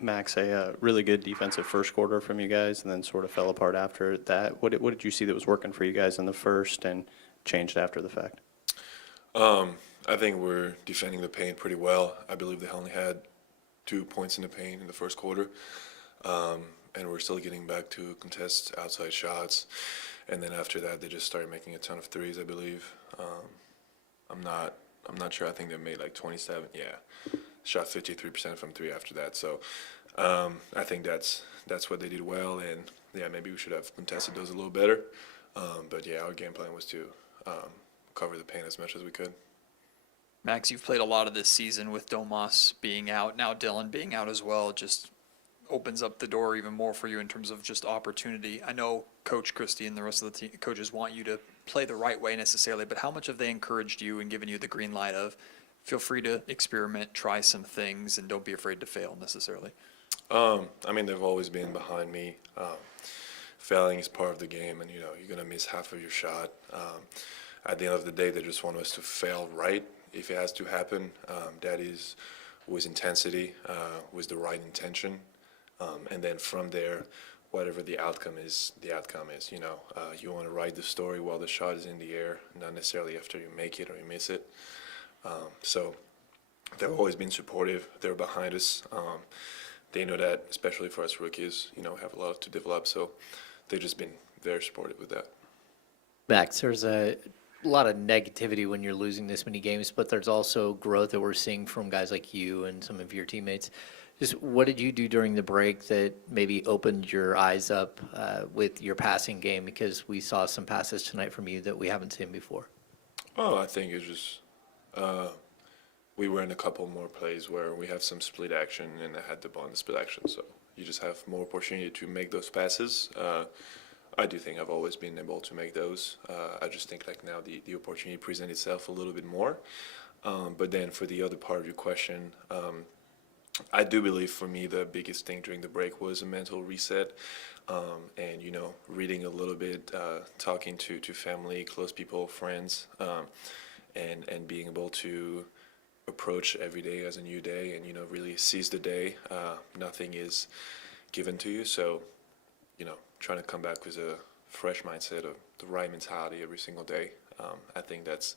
Max, a really good defensive first quarter from you guys, and then sort of fell apart after that. What did you see that was working for you guys in the first and changed after the fact? I think we're defending the paint pretty well. I believe they only had 2 points in the paint in the first quarter, and we're still getting back to contest outside shots. And then after that, they just started making a ton of threes, I believe. I'm not sure. I think they made like 27. Yeah, shot 53% from three after that. So I think that's what they did well. And yeah, maybe we should have contested those a little better. But yeah, our game plan was to cover the paint as much as we could. Max, you've played a lot of this season with Domas being out, now Dylan being out as well. Just opens up the door even more for you in terms of just opportunity. I know Coach Christie and the rest of the coaches want you to play the right way necessarily, but how much have they encouraged you and given you the green light of feel free to experiment, try some things, and don't be afraid to fail necessarily? I mean, they've always been behind me. Failing is part of the game, and you're gonna miss half of your shot. At the end of the day, they just want us to fail right if it has to happen. That is with intensity, with the right intention, and then from there, whatever the outcome is, the outcome is. You want to write the story while the shot is in the air, not necessarily after you make it or you miss it. So they've always been supportive. They're behind us. They know that, especially for us rookies, have a lot to develop. So they've just been very supportive with that. Max, there's a lot of negativity when you're losing this many games, but there's also growth that we're seeing from guys like you and some of your teammates. Just what did you do during the break that maybe opened your eyes up with your passing game? Because we saw some passes tonight from you that we haven't seen before. Oh, I think it's just we were in a couple more plays where we have some split action, and I had the ball in the split action, so you just have more opportunity to make those passes. I do think I've always been able to make those. I just think like now the opportunity presents itself a little bit more. But then for the other part of your question, I do believe for me the biggest thing during the break was a mental reset, and reading a little bit, talking to family, close people, friends, and being able to approach every day as a new day, and really seize the day. Nothing is given to you, so trying to come back with a fresh mindset of the right mentality every single day. I think that's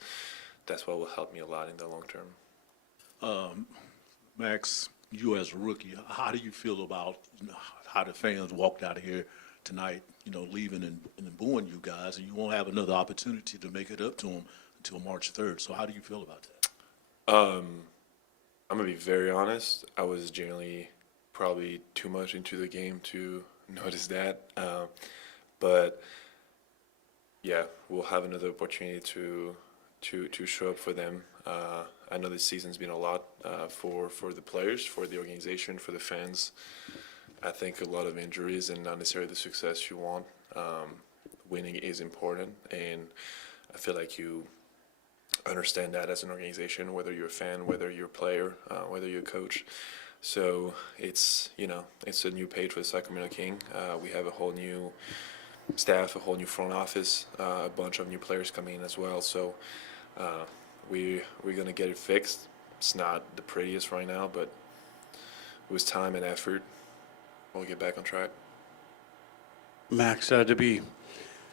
what will help me a lot in the long term. Max, you as a rookie, how do you feel about how the fans walked out of here tonight, leaving and booing you guys, and you won't have another opportunity to make it up to them until March 3rd. So how do you feel about that? I'm gonna be very honest. I was generally probably too much into the game to notice that, but yeah, we'll have another opportunity to show up for them. I know this season's been a lot for the players, for the organization, for the fans. I think a lot of injuries and not necessarily the success you want. Winning is important, and I feel like you understand that as an organization, whether you're a fan, whether you're a player, whether you're a coach. So it's a new page for the Sacramento Kings. We have a whole new staff, a whole new front office, a bunch of new players coming in as well. So we're gonna get it fixed. It's not the prettiest right now, but with time and effort, we'll get back on track. Max,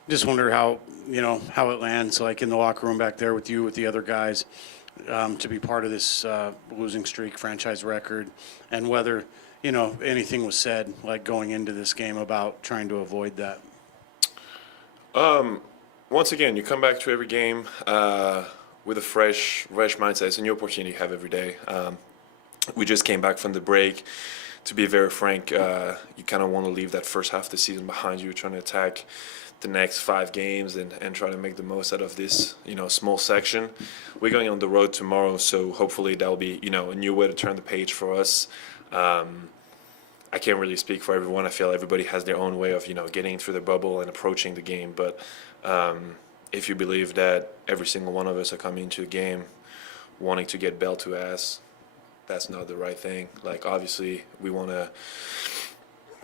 just wonder how it lands, like in the locker room back there with you, with the other guys, to be part of this losing streak, franchise record, and whether anything was said like going into this game about trying to avoid that. Once again, you come back to every game with a fresh mindset. It's a new opportunity you have every day. We just came back from the break. To be very frank, you kind of want to leave that first half of the season behind you, trying to attack the next 5 games and try to make the most out of this, small section. We're going on the road tomorrow, so hopefully that'll be, a new way to turn the page for us. I can't really speak for everyone. I feel everybody has their own way of, getting through the bubble and approaching the game. But if you believe that every single one of us are coming into the game wanting to get belt to ass, that's not the right thing. Like, obviously, we want to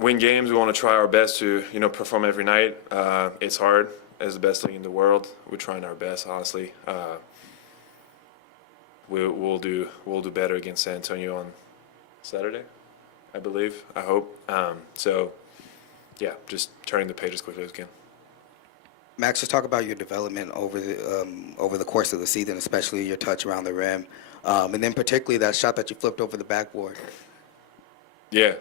win games. We want to try our best to, perform every night. It's hard. It's the best league in the world. We're trying our best, honestly. We'll do better against San Antonio on Saturday. I believe. I hope. So, yeah, just turning the page as quickly as we can. Max, just talk about your development over the course of the season, especially your touch around the rim, and then particularly that shot that you flipped over the backboard. Yeah,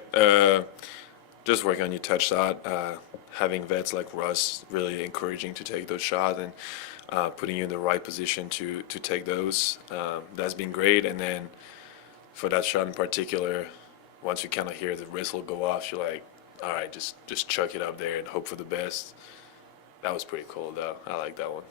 just working on your touch shot, having vets like Russ really encouraging to take those shots and putting you in the right position to take those. That's been great. And then for that shot in particular, once you kind of hear the whistle go off, you're like, all right, just chuck it up there and hope for the best. That was pretty cool, though. I like that one.